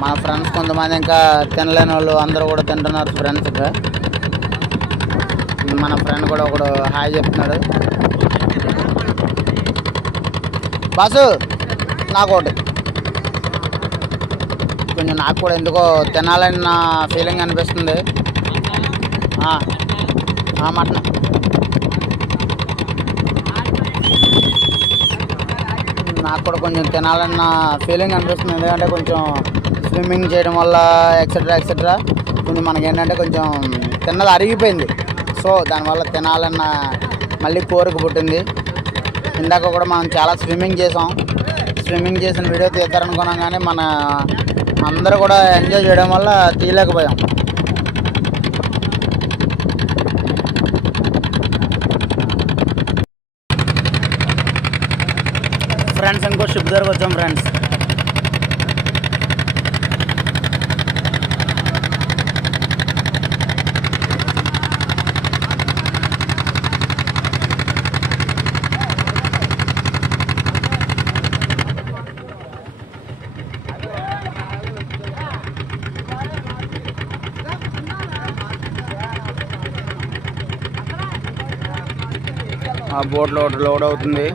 మన ఫ్రెండ్స్ కొంతమంది ఇంకా తినలేని వాళ్ళు అందరూ కూడా తింటున్నారు ఫ్రెండ్స్. ఇంకా మన ఫ్రెండ్ కూడా ఒకడు హాయ్ చెప్తున్నాడు. బాసు నాకు ఒకటి కొంచెం, నాకు కూడా ఎందుకో తినాలని నా ఫీలింగ్ అనిపిస్తుంది. మటన్ నాకు కూడా కొంచెం తినాలని నా ఫీలింగ్ అనిపిస్తుంది. ఎందుకంటే కొంచెం స్విమ్మింగ్ చేయడం వల్ల ఎక్సెట్రా ఎక్సెట్రా కొంచెం మనకి ఏంటంటే కొంచెం తిన్నది అరిగిపోయింది. సో దానివల్ల తినాలన్న మళ్ళీ కోరిక పుట్టింది. ఇందాక కూడా మనం చాలా స్విమ్మింగ్ చేసాం. స్విమ్మింగ్ చేసిన వీడియో తీద్దారనుకున్నాం కానీ మన అందరూ కూడా ఎంజాయ్ చేయడం వల్ల తీయలేకపోయాం. ఫ్రెండ్స్ ఇంకో షిప్ దగ్గరకు వచ్చాం ఫ్రెండ్స్. ఆ బోట్లో లోడ్ అవుతుంది.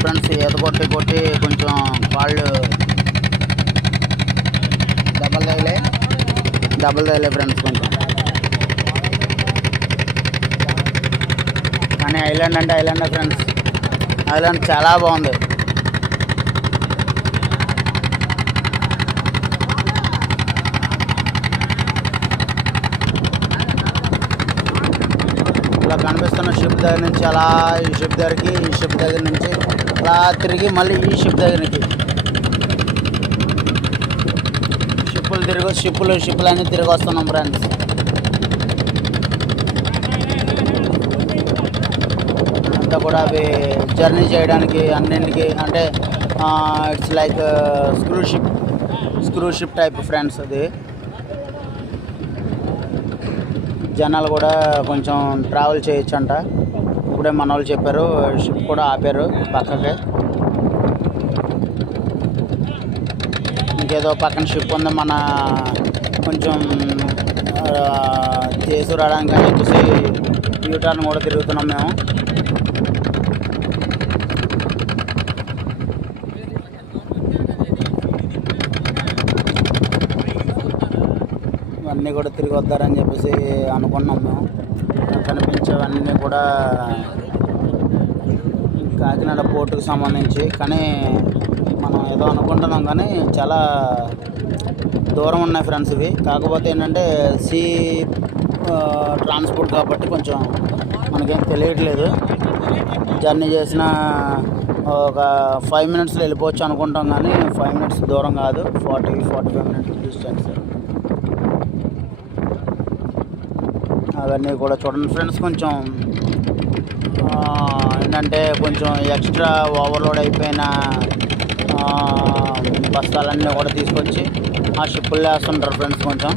ఫ్రెండ్స్ ఈత కొట్టి కొట్టి కొంచెం కాళ్ళు దెబ్బలు తగిలే ఫ్రెండ్స్ కొంచెం. కానీ ఐలాండ్ అంటే ఐలాండే ఫ్రెండ్స్. ఐలాండ్ చాలా బాగుంది. ఇలా కనిపిస్తున్న షిప్ దగ్గర నుంచి అలా ఈ షిప్ దగ్గరికి, ఈ షిప్ దగ్గర నుంచి అలా తిరిగి మళ్ళీ ఈ షిప్ దగ్గరికి షిప్పులు అన్నీ తిరిగి వస్తున్నాం ఫ్రెండ్స్. అంతా కూడా అవి జర్నీ చేయడానికి అన్నింటికి అంటే it's like screw ship type friends. అది జనాలు కూడా కొంచెం ట్రావెల్ చేయొచ్చంట. ఇప్పుడే మన వాళ్ళు చెప్పారు. షిప్ కూడా ఆపారు పక్కకి. ఇంకేదో పక్కన షిప్ ఉంది. మన కొంచెం చేసి రావడానికి అని చెప్పేసి యూటర్న్ కూడా తిరుగుతున్నాం మేము. అన్నీ కూడా తిరిగి వద్దారని చెప్పేసి అనుకున్నాం మేము. కనిపించేవన్నీ కూడా కాకినాడ పోర్టుకు సంబంధించి. కానీ మనం ఏదో అనుకుంటున్నాం కానీ చాలా దూరం ఉన్నాయి ఫ్రెండ్స్ ఇవి. కాకపోతే ఏంటంటే సీ ట్రాన్స్పోర్ట్ కాబట్టి కొంచెం మనకేం తెలియట్లేదు. జర్నీ చేసిన ఒక 5 మినిట్స్లో వెళ్ళిపోవచ్చు అనుకుంటాం కానీ 5 మినిట్స్ దూరం కాదు, 40-45 మినిట్స్ డిస్టెన్స్. అవన్నీ కూడా చూడండి ఫ్రెండ్స్. కొంచెం ఏంటంటే కొంచెం ఎక్స్ట్రా ఓవర్లోడ్ అయిపోయిన బస్తాలన్నీ కూడా తీసుకొచ్చి ఆ షిప్పుల్లో వేస్తుంటారు ఫ్రెండ్స్. కొంచెం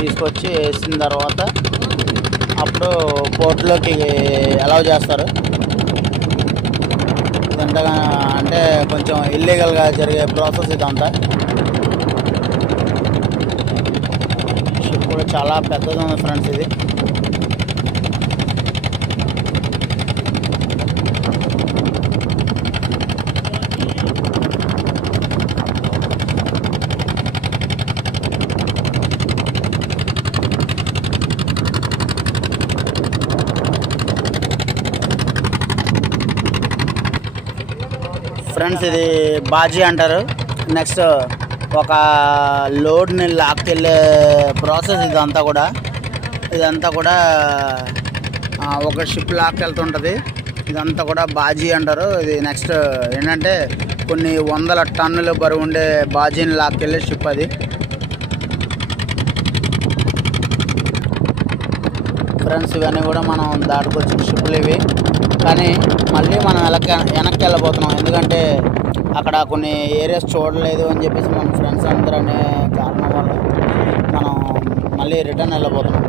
తీసుకొచ్చి వేసిన తర్వాత అప్పుడు పోర్టులోకి అలౌ చేస్తారు. ఇదంతా అంటే కొంచెం ఇల్లీగల్గా జరిగే ప్రాసెస్ ఇదంతా. షిప్ కూడా చాలా పెద్దది ఉంది ఫ్రెండ్స్ ఇది. ఫ్రెండ్స్ ఇది బాజీ అంటారు. నెక్స్ట్ ఒక లోడ్ని లాక్కెళ్ళే ప్రాసెస్ ఇదంతా కూడా ఒక షిప్ లాక్కెళ్తుంటుంది. ఇదంతా కూడా బాజీ అంటారు. ఇది నెక్స్ట్ ఏంటంటే కొన్ని 100 టన్నుల బరువు ఉండే బాజీని లాక్కెళ్ళే షిప్ అది. ఫ్రెండ్స్, ఇవన్నీ కూడా మనం దాటుకొచ్చిన షిప్లు ఇవి. కానీ మళ్ళీ మనం వెనక్కి వెళ్ళబోతున్నాం, ఎందుకంటే అక్కడ కొన్ని ఏరియాస్ చూడలేదు అని చెప్పేసి మన ఫ్రెండ్స్ అందరూ అనే కారణం వల్ల మనం మళ్ళీ రిటర్న్ వెళ్ళబోతున్నాం.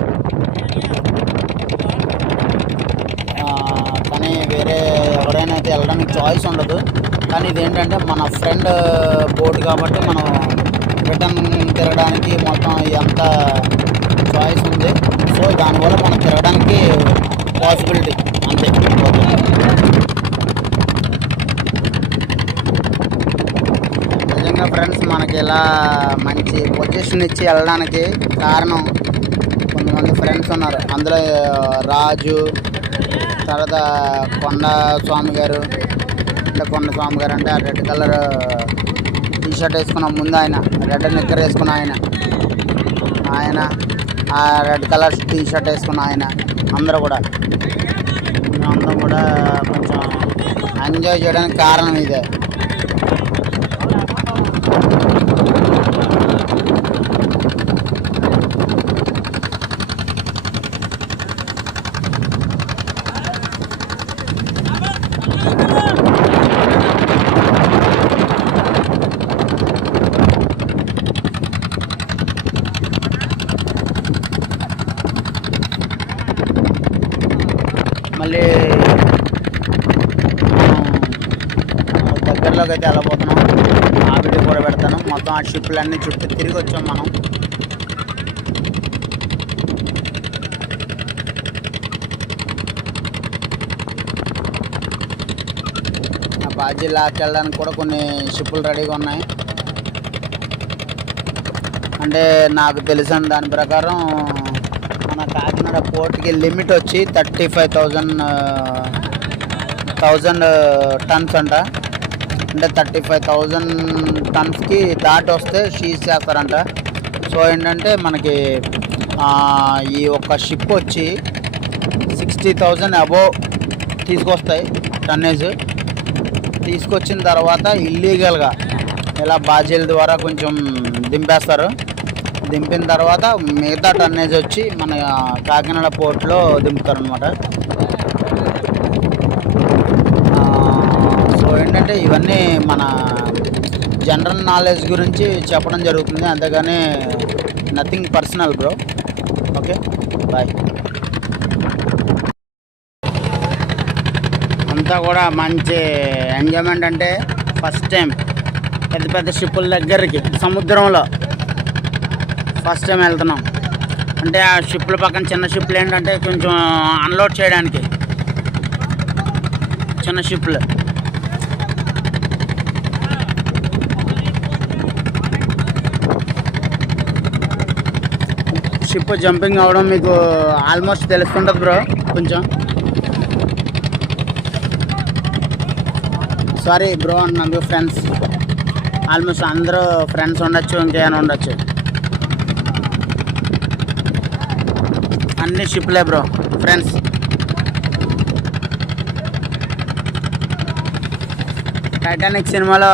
కానీ వేరే ఎవరైనా అయితే వెళ్ళడానికి చాయిస్ ఉండదు. కానీ ఇదేంటంటే మన ఫ్రెండ్ బోట్ కాబట్టి మనం రిటర్న్ తిరగడానికి మొత్తం ఇదంతా చాయిస్ ఉంది. సో దానివల్ల మనం తిరగడానికి పాసిబిలిటీ అంతే. నిజంగా ఫ్రెండ్స్, మనకి ఇలా మంచి పొజిషన్ ఇచ్చి వెళ్ళడానికి కారణం కొంతమంది ఫ్రెండ్స్ ఉన్నారు. అందులో రాజు, తర్వాత కొండ స్వామి గారు. అంటే కొండ స్వామి గారు అంటే ఆ రెడ్ కలర్ టీ షర్ట్ వేసుకున్న ముందు ఆయన, రెడ్ నిక్కర్ వేసుకున్న ఆయన, ఆ రెడ్ కలర్ టీ షర్ట్ వేసుకున్న ఆయన, అందరూ కూడా అందరం కూడా కొంచెం ఎంజాయ్ చేయడానికి కారణం ఇదే. మళ్ళీ దగ్గరలోకి అయితే వెళ్ళబోతున్నాం. ఆ వీడియో కూడా పెడతాను. మొత్తం ఆ షిప్లన్నీ చుట్టూ తిరిగి వచ్చాం మనం. ఆ బాజీ లాక్ వెళ్ళడానికి కూడా కొన్ని షిప్పులు రెడీగా ఉన్నాయి. అంటే నాకు తెలిసిన దాని ప్రకారం మన కాకినాడ పోర్ట్కి లిమిట్ వచ్చి 35,000 టన్స్ అంట. అంటే 35,000 టన్స్కి దాటి వస్తే సీజ్ చేస్తారంట. సో ఏంటంటే మనకి ఈ ఒక్క షిప్ వచ్చి 60,000 అబోవ్ తీసుకొస్తాయి టన్నేజ్. తీసుకొచ్చిన తర్వాత ఇల్లీగల్గా ఇలా బాజీల ద్వారా కొంచెం దింపేస్తారు. దింపిన తర్వాత మిగతా టన్నేజ్ వచ్చి మన కాకినాడ పోర్ట్లో దింపుతారు అనమాట. సో ఏంటంటే ఇవన్నీ మన జనరల్ నాలెడ్జ్ గురించి చెప్పడం జరుగుతుంది, అంతేగాని nothing personal bro. Okay, bye. అంతా కూడా మంచి ఎంజాయ్మెంట్. అంటే ఫస్ట్ టైం పెద్ద పెద్ద షిప్పుల దగ్గరికి సముద్రంలో ఫస్ట్ టైం వెళ్తున్నాం. అంటే ఆ షిప్ల పక్కన చిన్న షిప్లు ఏంటంటే కొంచెం అన్లోడ్ చేయడానికి చిన్న షిప్లు. షిప్ జంపింగ్ అవ్వడం మీకు ఆల్మోస్ట్ తెలుస్తుంటుంది బ్రో. కొంచెం సారీ బ్రో అన్నందు ఫ్రెండ్స్, ఆల్మోస్ట్ అందరూ ఫ్రెండ్స్ ఉండొచ్చు, ఇంకేమైనా ఉండొచ్చు. అన్ని షిప్లే బ్రో ఫ్రెండ్స్. టైటానిక్ సినిమాలో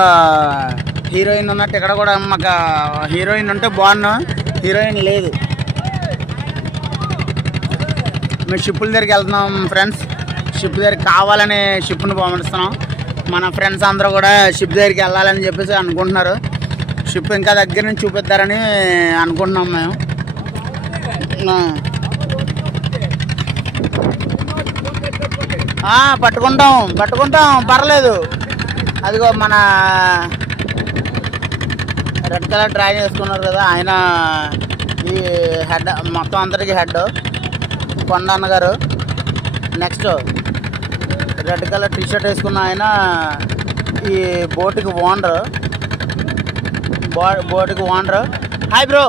హీరోయిన్ ఉన్నట్టు ఇక్కడ కూడా మాకు హీరోయిన్ ఉంటే బాగున్నా, హీరోయిన్ లేదు. మేము షిప్పుల దగ్గరికి వెళ్తున్నాం ఫ్రెండ్స్. షిప్ దగ్గరికి కావాలని షిప్ను పంపిస్తున్నాం. మన ఫ్రెండ్స్ అందరూ కూడా షిప్ దగ్గరికి వెళ్ళాలని చెప్పేసి అనుకుంటున్నారు. షిప్ ఇంకా దగ్గర నుంచి చూపిస్తారని అనుకుంటున్నాం మేము. పట్టుకుంటాం పర్లేదు. అదిగో మన రెడ్ కలర్ డ్రాయింగ్ వేసుకున్నారు కదా, ఆయన ఈ హెడ్, మొత్తం అందరికీ హెడ్ కొండ అన్నగారు. Next red colour T shirt వేసుకున్న ఆయన ఈ బోటుకి ఓనర్. బోటుకి ఓనర్. Hi bro.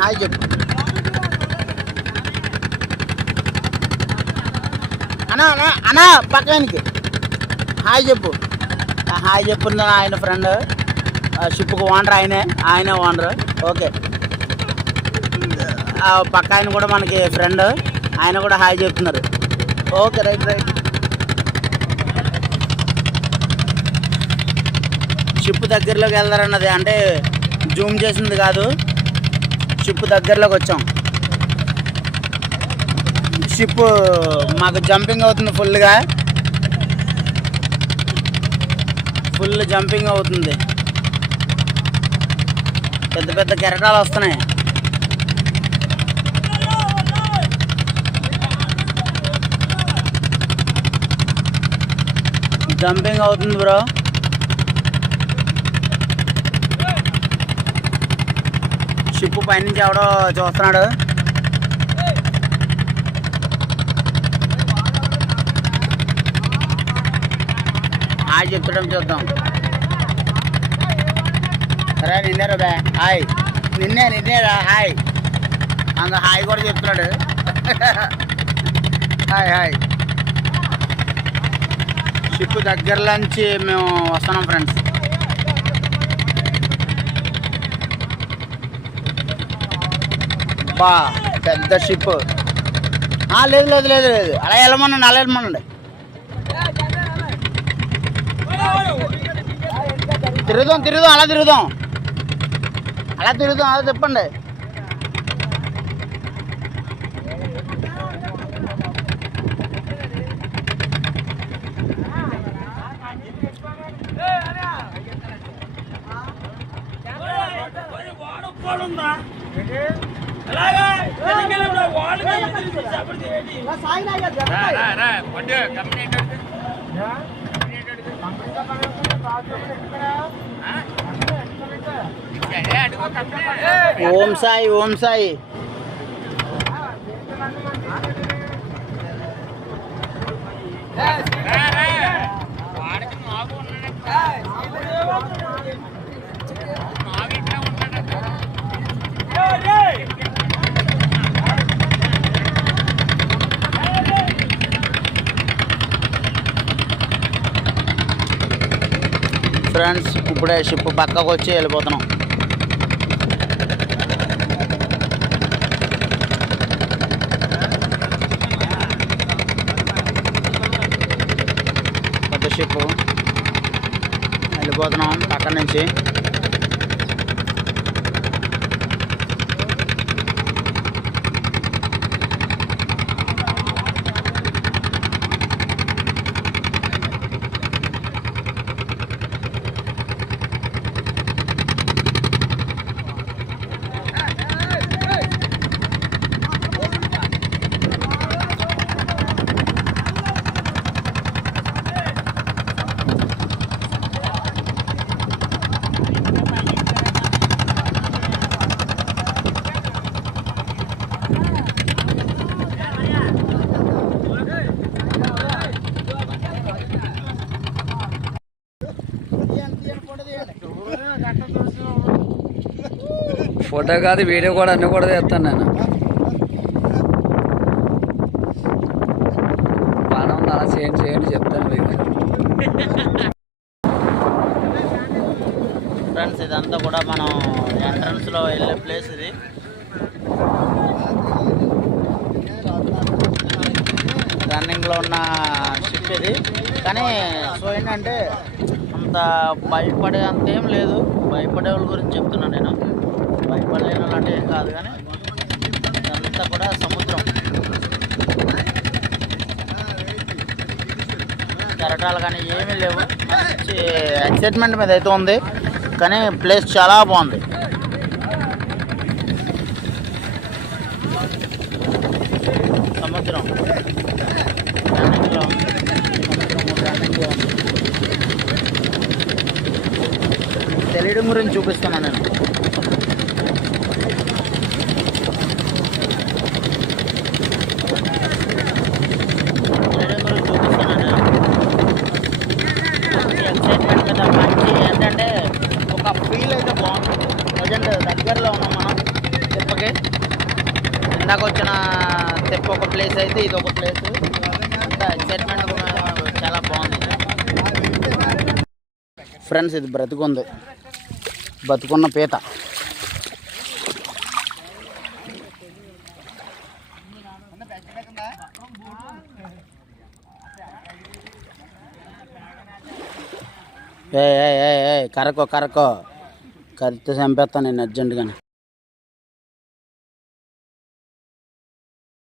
హాయ్ చెప్పు అన్నా పక్కనికి హాయ్ చెప్పు. హాయ్ చెప్పున్నా ఆయన ఫ్రెండ్, షిప్కి ఓనర్ ఆయనే ఓనర్. ఓకే, పక్క ఆయన కూడా మనకి ఫ్రెండ్, ఆయన కూడా హాయ్ చెప్తున్నారు. Okay, right. షిప్ దగ్గరలోకి వెళ్తారన్నది అంటే జూమ్ చేసింది కాదు, షిప్ దగ్గరలోకి వచ్చాం. షిప్ మాకు జంపింగ్ అవుతుంది, ఫుల్ జంపింగ్ అవుతుంది. పెద్ద పెద్ద కెరటాలు వస్తున్నాయి. జంపింగ్ అవుతుంది బ్రో. షిప్ పైనుంచి ఎవడో చూస్తున్నాడు. హాయ్ చెప్తాం, చూద్దాం. రా నిన్నేరా బా, హాయ్. నిన్నేరా హాయ్. అంత హాయ్ కూడా చెప్తున్నాడు. హాయ్. షిప్ దగ్గరలోంచి మేము వస్తున్నాం ఫ్రెండ్స్. బా పెద్ద షిప్. లేదు అలా వెళ్ళమనండి. తిరుగుదాం అలా తిప్పండి. ఓం సాయి. ఫ్రెండ్స్ ఇప్పుడే షిప్ పక్కకు వచ్చి వెళ్ళిపోతున్నాం. పెద్ద షిప్ వెళ్ళిపోతున్నాం పక్క నుంచి. ఫోటో కాదు, వీడియో కూడా అన్నీ కూడా తెస్తాను నేను. బాగా ఉంది, అలా చేయండి చెప్తాను మీకు. ఫ్రెండ్స్ ఇదంతా కూడా మనం ఎంట్రన్స్లో వెళ్ళే ప్లేస్ ఇది. రన్నింగ్లో ఉన్న షిప్ ఇది. కానీ సో ఏంటంటే అంత భయపడే అంత ఏం లేదు. భయపడే వాళ్ళ గురించి చెప్తున్నాను నేను. భయపడలేని అంటే ఏం కాదు, కానీ ఇదంతా కూడా సముద్రం. కెరటాలు కానీ ఏమీ లేవు. మంచి ఎక్సైట్మెంట్ మీద అయితే ఉంది, కానీ ప్లేస్ చాలా బాగుంది. సముద్రం రన్నింగ్లో తెలియడం గురించి చూపిస్తున్నాను నేను. ఏంటంటే ఒక ఫీల్ అయితే బాగుంది. ప్రజెంట్ దగ్గరలో ఉన్నాం మనం తిప్పకి. ఇందాక వచ్చిన తిప్ప ఒక ప్లేస్ అయితే ఇది ఒక ప్లేస్. అంత ఎక్సైట్మెంట్ చాలా బాగుంది ఫ్రెండ్స్. ఇది బతుకున్న పీత. కరకో కరితే చంపేస్తాను నేను అర్జెంటుగానే.